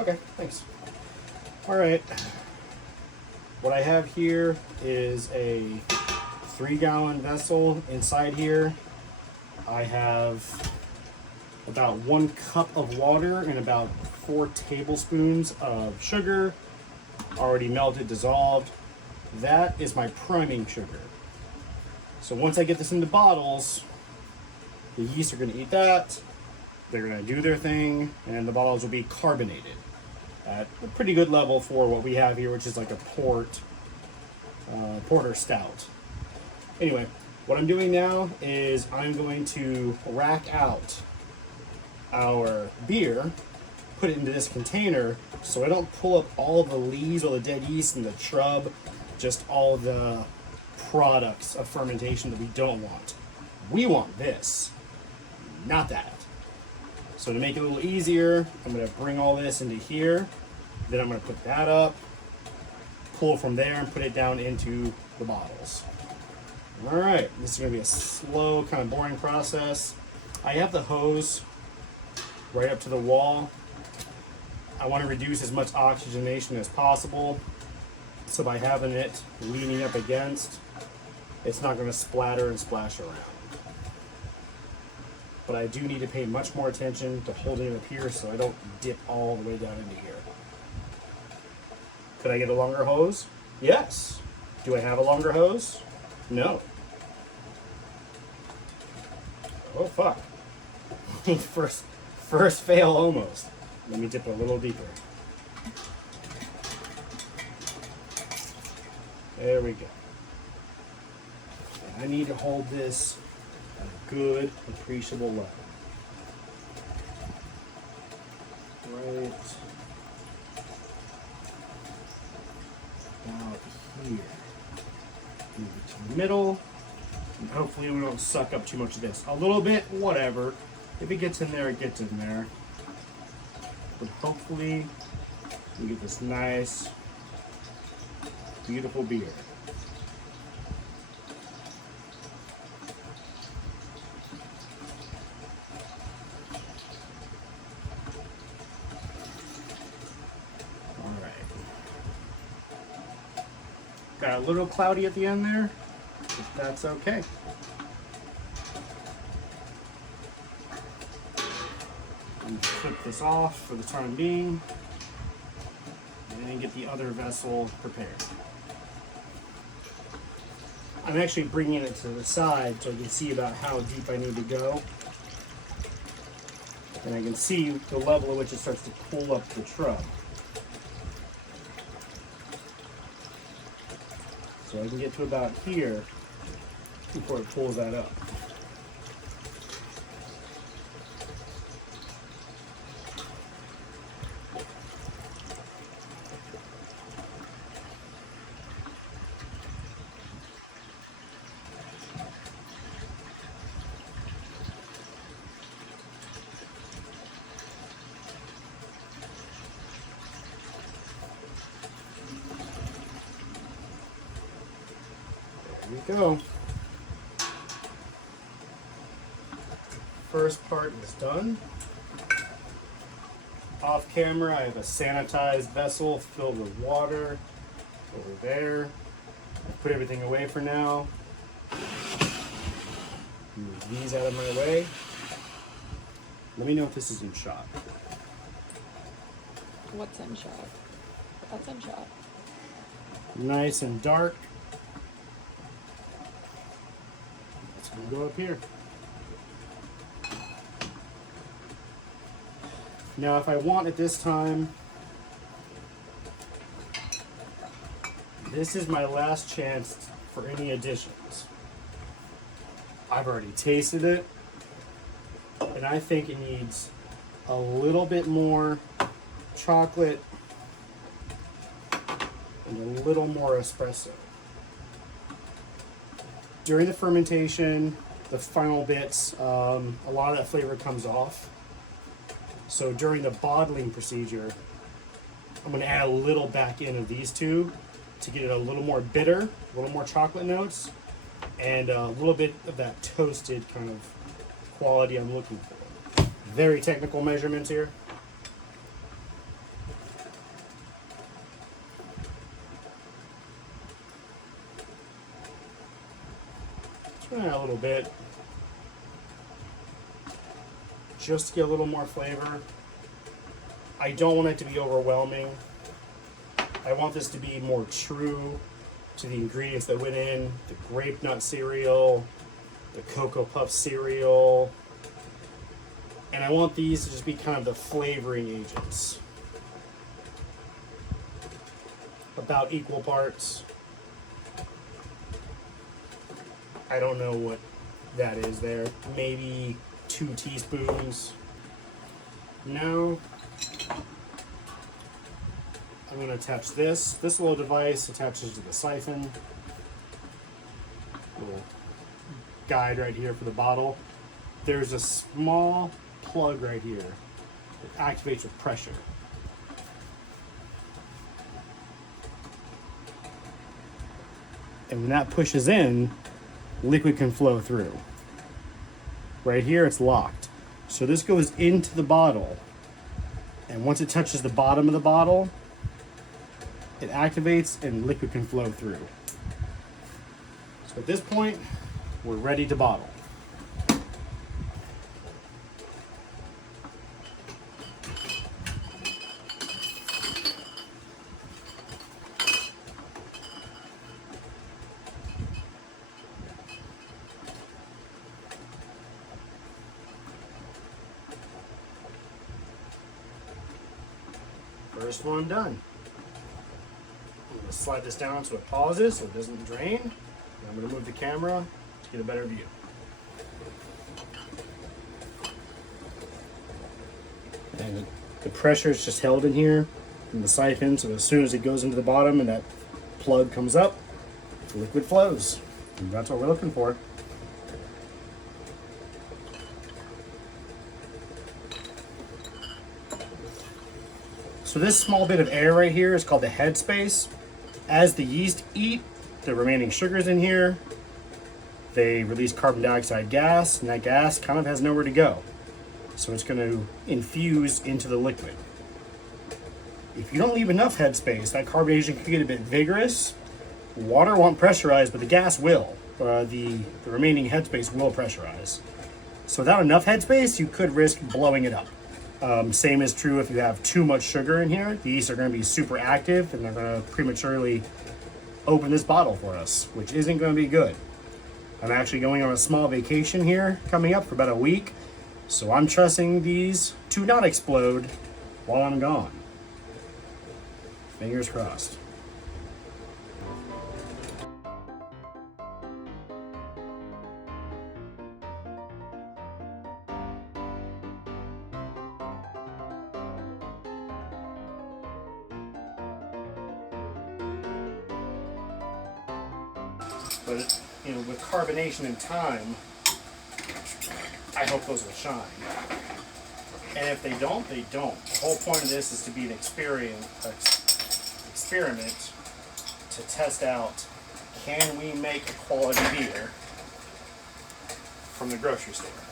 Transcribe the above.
Okay, thanks. All right. What I have here is a 3-gallon vessel. Inside here, I have about 1 cup of water and about 4 tablespoons of sugar, already melted, dissolved. That is my priming sugar. So once I get this into bottles, the yeast are going to eat that. They're going to do their thing, and the bottles will be carbonated at a pretty good level for what we have here, which is like a porter stout. Anyway, what I'm doing now is I'm going to rack out our beer, put it into this container so I don't pull up all the lees, all the dead yeast and the shrub, just all the products of fermentation that we don't want. We want this, not that. So to make it a little easier, I'm going to bring all this into here. Then I'm going to put that up, pull from there, and put it down into the bottles. All right, this is going to be a slow, kind of boring process. I have the hose right up to the wall. I want to reduce as much oxygenation as possible. So by having it leaning up against, it's not going to splatter and splash around. But I do need to pay much more attention to holding it up here so I don't dip all the way down into here. Could I get a longer hose? Yes. Do I have a longer hose? No. Oh, fuck. First fail almost. Let me dip it a little deeper. There we go. I need to hold this at a good, appreciable level. Right about here. Move it to the middle. And hopefully we don't suck up too much of this. A little bit, whatever. If it gets in there, it gets in there. But hopefully we get this nice, beautiful beer. Got a little cloudy at the end there, but that's okay. Flip this off for the time being, and then get the other vessel prepared. I'm actually bringing it to the side so I can see about how deep I need to go. And I can see the level at which it starts to pull up the shrub. So I can get to about here before it pulls that up. There we go. First part is done. Off camera, I have a sanitized vessel filled with water over there. I put everything away for now. Move these out of my way. Let me know if this is in shot. What's in shot? That's in shot. Nice and dark. It's gonna go up here. Now, if I want at this time, this is my last chance for any additions. I've already tasted it, and I think it needs a little bit more chocolate and a little more espresso. During the fermentation, the final bits, a lot of that flavor comes off. So during the bottling procedure, I'm going to add a little back in of these two to get it a little more bitter, a little more chocolate notes, and a little bit of that toasted kind of quality I'm looking for. Very technical measurements here. little bit, just to get a little more flavor. I don't want it to be overwhelming. I want this to be more true to the ingredients that went in the Grape Nut cereal, the Coco Puffs cereal, and I want these to just be kind of the flavoring agents. About equal parts. I don't know what that is there. Maybe 2 teaspoons. No. I'm going to attach this. This little device attaches to the siphon. Little guide right here for the bottle. There's a small plug right here that activates with pressure. And when that pushes in, liquid can flow through. Right here, it's locked. So this goes into the bottle. And once it touches the bottom of the bottle, it activates and liquid can flow through. So at this point, we're ready to bottle. First one done. I'm going to slide this down so it pauses so it doesn't drain. And I'm going to move the camera to get a better view. And the pressure is just held in here in the siphon, so as soon as it goes into the bottom and that plug comes up, the liquid flows. And that's what we're looking for. So this small bit of air right here is called the head space. As the yeast eat the remaining sugars in here, they release carbon dioxide gas, and that gas kind of has nowhere to go. So it's going to infuse into the liquid. If you don't leave enough head space, that carbonation could get a bit vigorous. Water won't pressurize, but the gas will. The remaining head space will pressurize. So without enough head space, you could risk blowing it up. Same is true if you have too much sugar in here. The yeast are going to be super active and they're going to prematurely open this bottle for us, which isn't going to be good. I'm actually going on a small vacation here coming up for about a week, so I'm trusting these to not explode while I'm gone. Fingers crossed. But you know, with carbonation and time, I hope those will shine. And if they don't, they don't. The whole point of this is to be an experiment to test out, can we make a quality beer from the grocery store?